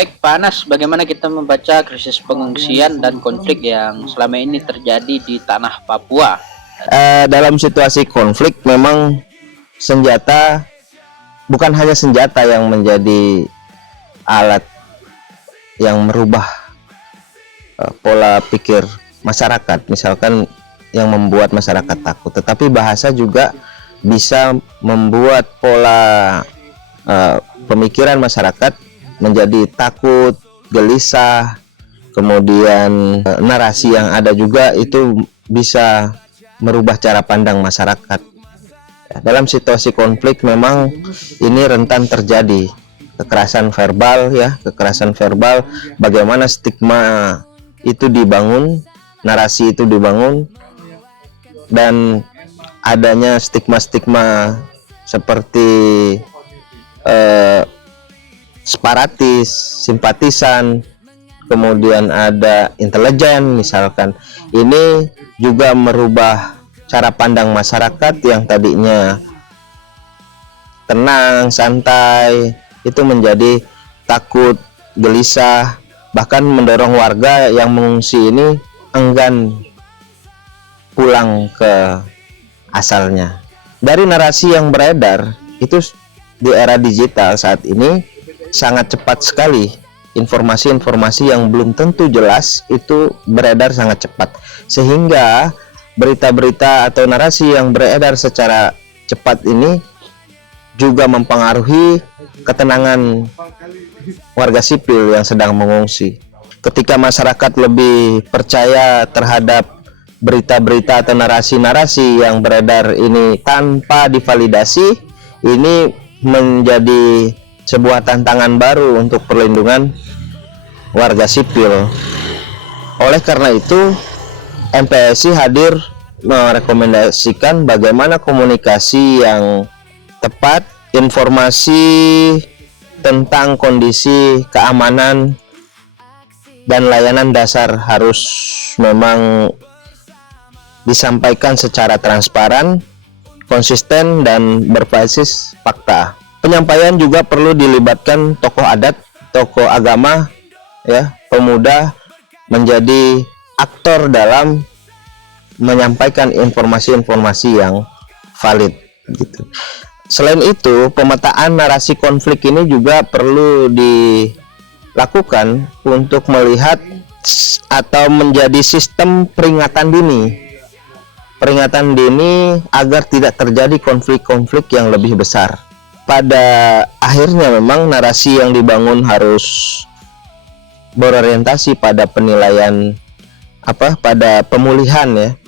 Baik, Pak Anas, bagaimana kita membaca krisis pengungsian dan konflik yang selama ini terjadi di tanah Papua? Dalam situasi konflik memang senjata, bukan hanya senjata yang menjadi alat yang merubah pola pikir masyarakat, misalkan yang membuat masyarakat takut, tetapi bahasa juga bisa membuat pola pemikiran masyarakat menjadi takut, gelisah. Kemudian narasi yang ada juga itu bisa merubah cara pandang masyarakat. Dalam situasi konflik memang ini rentan terjadi kekerasan verbal, kekerasan verbal. Bagaimana stigma itu dibangun, narasi itu dibangun, dan adanya stigma-stigma seperti separatis, simpatisan, kemudian ada intelijen misalkan. Ini juga merubah cara pandang masyarakat yang tadinya tenang, santai, itu menjadi takut, gelisah, bahkan mendorong warga yang mengungsi ini enggan pulang ke asalnya. Dari narasi yang beredar itu di era digital saat ini sangat cepat sekali. Informasi-informasi yang belum tentu jelas itu beredar sangat cepat, sehingga berita-berita atau narasi yang beredar secara cepat ini juga mempengaruhi ketenangan warga sipil yang sedang mengungsi. Ketika masyarakat lebih percaya terhadap berita-berita atau narasi-narasi yang beredar ini tanpa divalidasi, ini menjadi sebuah tantangan baru untuk perlindungan warga sipil. Oleh karena itu, MPSI hadir merekomendasikan bagaimana komunikasi yang tepat, informasi tentang kondisi keamanan dan layanan dasar harus memang disampaikan secara transparan, konsisten, dan berbasis fakta. Penyampaian juga perlu dilibatkan tokoh adat, tokoh agama, pemuda menjadi aktor dalam menyampaikan informasi-informasi yang valid gitu. Selain itu, pemetaan narasi konflik ini juga perlu dilakukan untuk melihat atau menjadi sistem peringatan dini agar tidak terjadi konflik-konflik yang lebih besar. Pada akhirnya memang narasi yang dibangun harus berorientasi pada penilaian pada pemulihan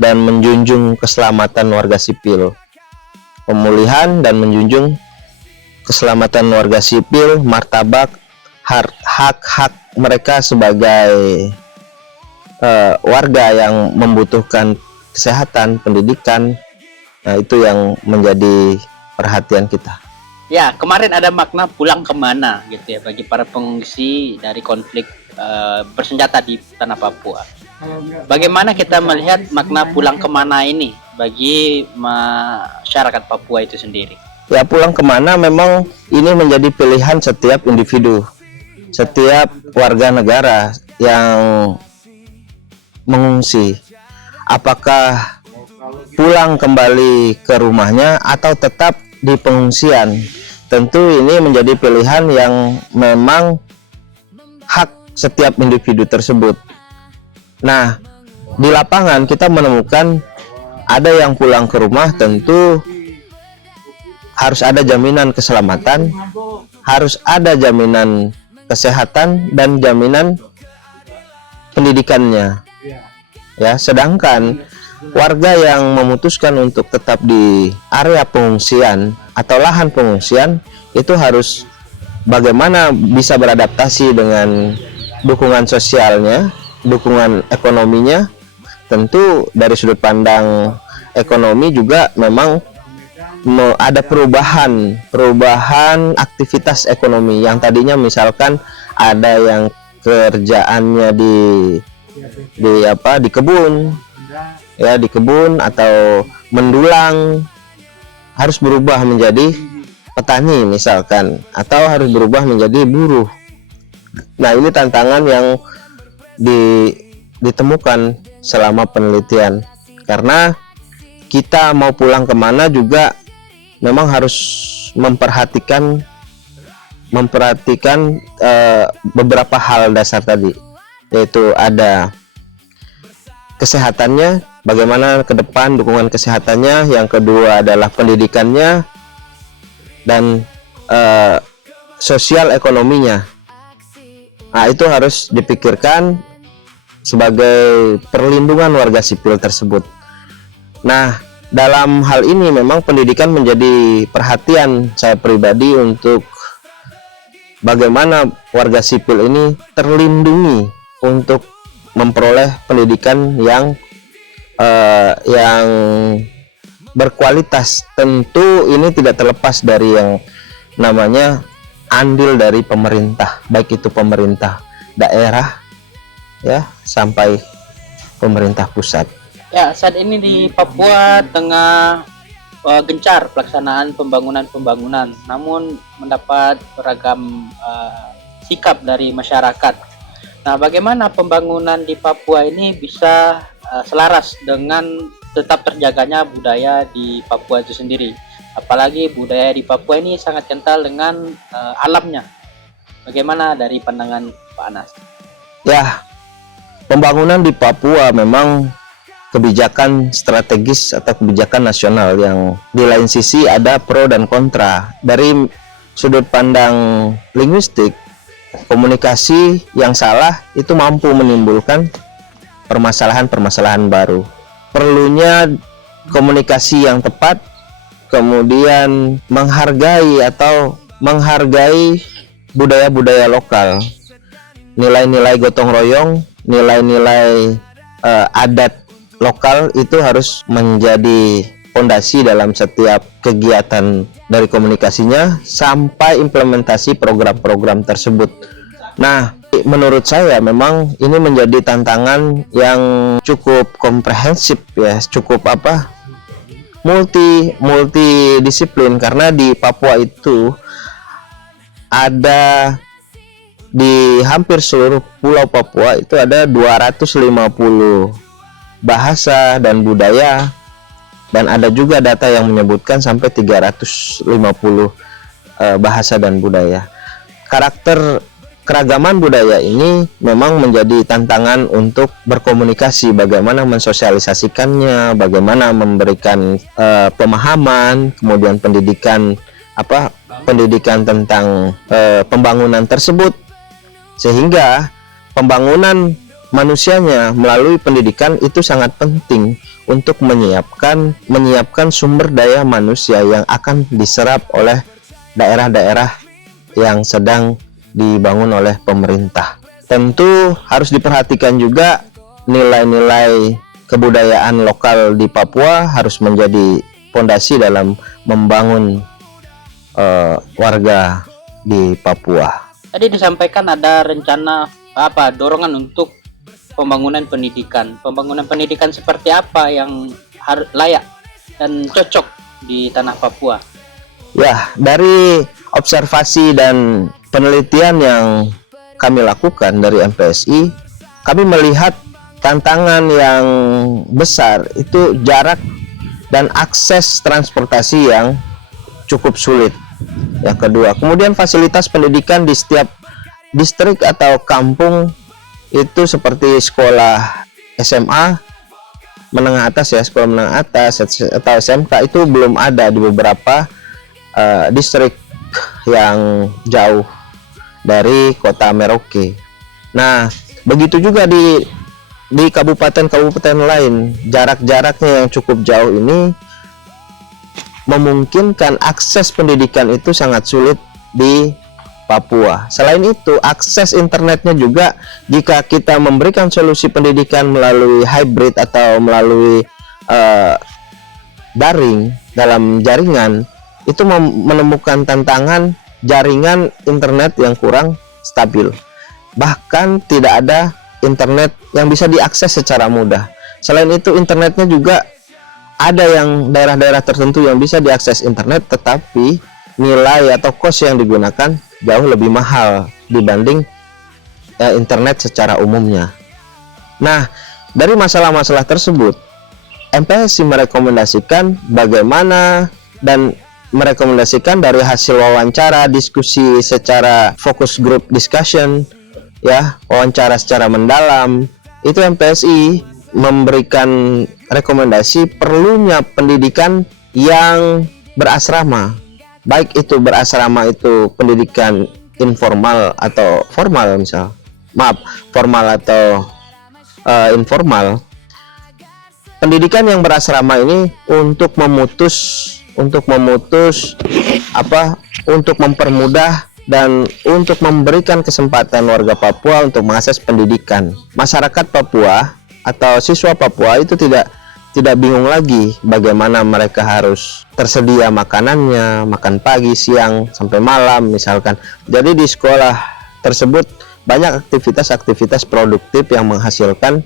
dan menjunjung keselamatan warga sipil. Pemulihan dan menjunjung keselamatan warga sipil, martabat, hak-hak mereka sebagai warga yang membutuhkan kesehatan, pendidikan. Nah, itu yang menjadi perhatian kita. Ya, kemarin ada makna pulang kemana gitu ya bagi para pengungsi dari konflik bersenjata di tanah Papua. Bagaimana kita melihat makna pulang kemana ini bagi masyarakat Papua itu sendiri? Ya, pulang kemana memang ini menjadi pilihan setiap individu, setiap warga negara yang mengungsi. Apakah pulang kembali ke rumahnya atau tetap di pengungsian? Tentu ini menjadi pilihan yang memang hak setiap individu tersebut. Nah, di lapangan kita menemukan ada yang pulang ke rumah, tentu harus ada jaminan keselamatan, harus ada jaminan kesehatan dan jaminan pendidikannya. Ya, sedangkan warga yang memutuskan untuk tetap di area pengungsian atau lahan pengungsian itu harus bagaimana bisa beradaptasi dengan dukungan sosialnya, dukungan ekonominya. Tentu dari sudut pandang ekonomi juga memang ada perubahan aktivitas ekonomi yang tadinya misalkan ada yang kerjaannya di kebun, di kebun atau mendulang, harus berubah menjadi petani misalkan, atau harus berubah menjadi buruh. Nah, ini tantangan yang ditemukan selama penelitian, karena kita mau pulang kemana juga memang harus memperhatikan beberapa hal dasar tadi, yaitu ada kesehatannya, bagaimana ke depan dukungan kesehatannya, yang kedua adalah pendidikannya, dan sosial ekonominya. Nah, itu harus dipikirkan sebagai perlindungan warga sipil tersebut. Nah, dalam hal ini memang pendidikan menjadi perhatian saya pribadi untuk bagaimana warga sipil ini terlindungi untuk memperoleh pendidikan yang berkualitas. Tentu ini tidak terlepas dari yang namanya andil dari pemerintah, baik itu pemerintah daerah ya sampai pemerintah pusat. Ya, saat ini di Papua tengah gencar pelaksanaan pembangunan, namun mendapat beragam sikap dari masyarakat. Nah, bagaimana pembangunan di Papua ini bisa selaras dengan tetap terjaganya budaya di Papua itu sendiri? Apalagi budaya di Papua ini sangat kental dengan alamnya. Bagaimana dari pandangan Pak Anas? Ya, pembangunan di Papua memang kebijakan strategis atau kebijakan nasional yang di lain sisi ada pro dan kontra. Dari sudut pandang linguistik, komunikasi yang salah itu mampu menimbulkan permasalahan-permasalahan baru. Perlunya komunikasi yang tepat, kemudian menghargai budaya-budaya lokal, nilai-nilai gotong royong, nilai-nilai adat lokal itu harus menjadi fondasi dalam setiap kegiatan dari komunikasinya sampai implementasi program-program tersebut. Nah, menurut saya memang ini menjadi tantangan yang cukup komprehensif ya, cukup multidisiplin, karena di Papua itu ada di hampir seluruh pulau Papua itu ada 250 bahasa dan budaya, dan ada juga data yang menyebutkan sampai 350 bahasa dan budaya. Keragaman budaya ini memang menjadi tantangan untuk berkomunikasi, bagaimana mensosialisasikannya, bagaimana memberikan pemahaman, kemudian pendidikan tentang pembangunan tersebut, sehingga pembangunan manusianya melalui pendidikan itu sangat penting untuk menyiapkan sumber daya manusia yang akan diserap oleh daerah-daerah yang sedang dibangun oleh pemerintah. Tentu harus diperhatikan juga nilai-nilai kebudayaan lokal di Papua harus menjadi fondasi dalam membangun warga di Papua. Tadi disampaikan ada rencana dorongan untuk pembangunan pendidikan seperti apa yang layak dan cocok di tanah Papua? Ya, dari observasi dan penelitian yang kami lakukan dari MPSI, kami melihat tantangan yang besar itu jarak dan akses transportasi yang cukup sulit. Yang kedua, kemudian fasilitas pendidikan di setiap distrik atau kampung itu seperti sekolah SMA menengah atas ya, sekolah menengah atas atau SMK itu belum ada di beberapa distrik yang jauh dari kota Merauke. Nah, begitu juga di kabupaten-kabupaten lain, jarak-jaraknya yang cukup jauh ini memungkinkan akses pendidikan itu sangat sulit di Papua. Selain itu, akses internetnya juga, jika kita memberikan solusi pendidikan melalui hybrid atau melalui daring dalam jaringan, itu menemukan tantangan jaringan internet yang kurang stabil. Bahkan tidak ada internet yang bisa diakses secara mudah. Selain itu, internetnya juga ada yang daerah-daerah tertentu yang bisa diakses internet, tetapi nilai atau kos yang digunakan jauh lebih mahal dibanding internet secara umumnya. Nah, dari masalah-masalah tersebut, MPSI merekomendasikan bagaimana dan merekomendasikan dari hasil wawancara, diskusi secara focus group discussion, ya, wawancara secara mendalam, itu MPSI memberikan rekomendasi perlunya pendidikan yang berasrama, baik itu berasrama itu pendidikan informal atau formal, formal atau informal. Pendidikan yang berasrama ini untuk mempermudah dan untuk memberikan kesempatan warga Papua untuk mengakses pendidikan. Masyarakat Papua atau siswa Papua itu tidak bingung lagi bagaimana mereka harus tersedia makanannya, makan pagi, siang, sampai malam misalkan. Jadi di sekolah tersebut banyak aktivitas-aktivitas produktif yang menghasilkan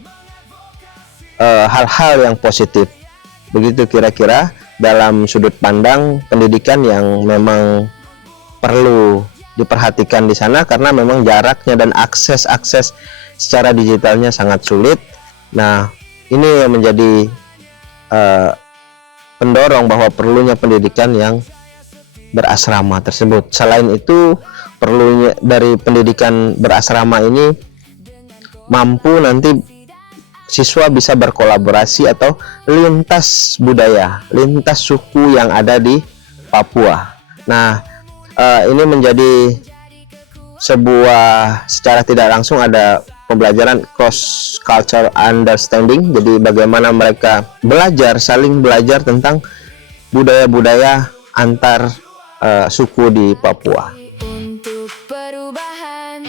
hal-hal yang positif. Begitu kira-kira dalam sudut pandang pendidikan yang memang perlu diperhatikan di sana, karena memang jaraknya dan akses secara digitalnya sangat sulit. Nah, ini yang menjadi pendorong bahwa perlunya pendidikan yang berasrama tersebut. Selain itu, perlunya dari pendidikan berasrama ini mampu nanti siswa bisa berkolaborasi atau lintas budaya, lintas suku yang ada di Papua. Nah, ini menjadi sebuah, secara tidak langsung ada pembelajaran cross culture understanding. Jadi bagaimana mereka saling belajar tentang budaya-budaya antar suku di Papua. Untuk perubahan.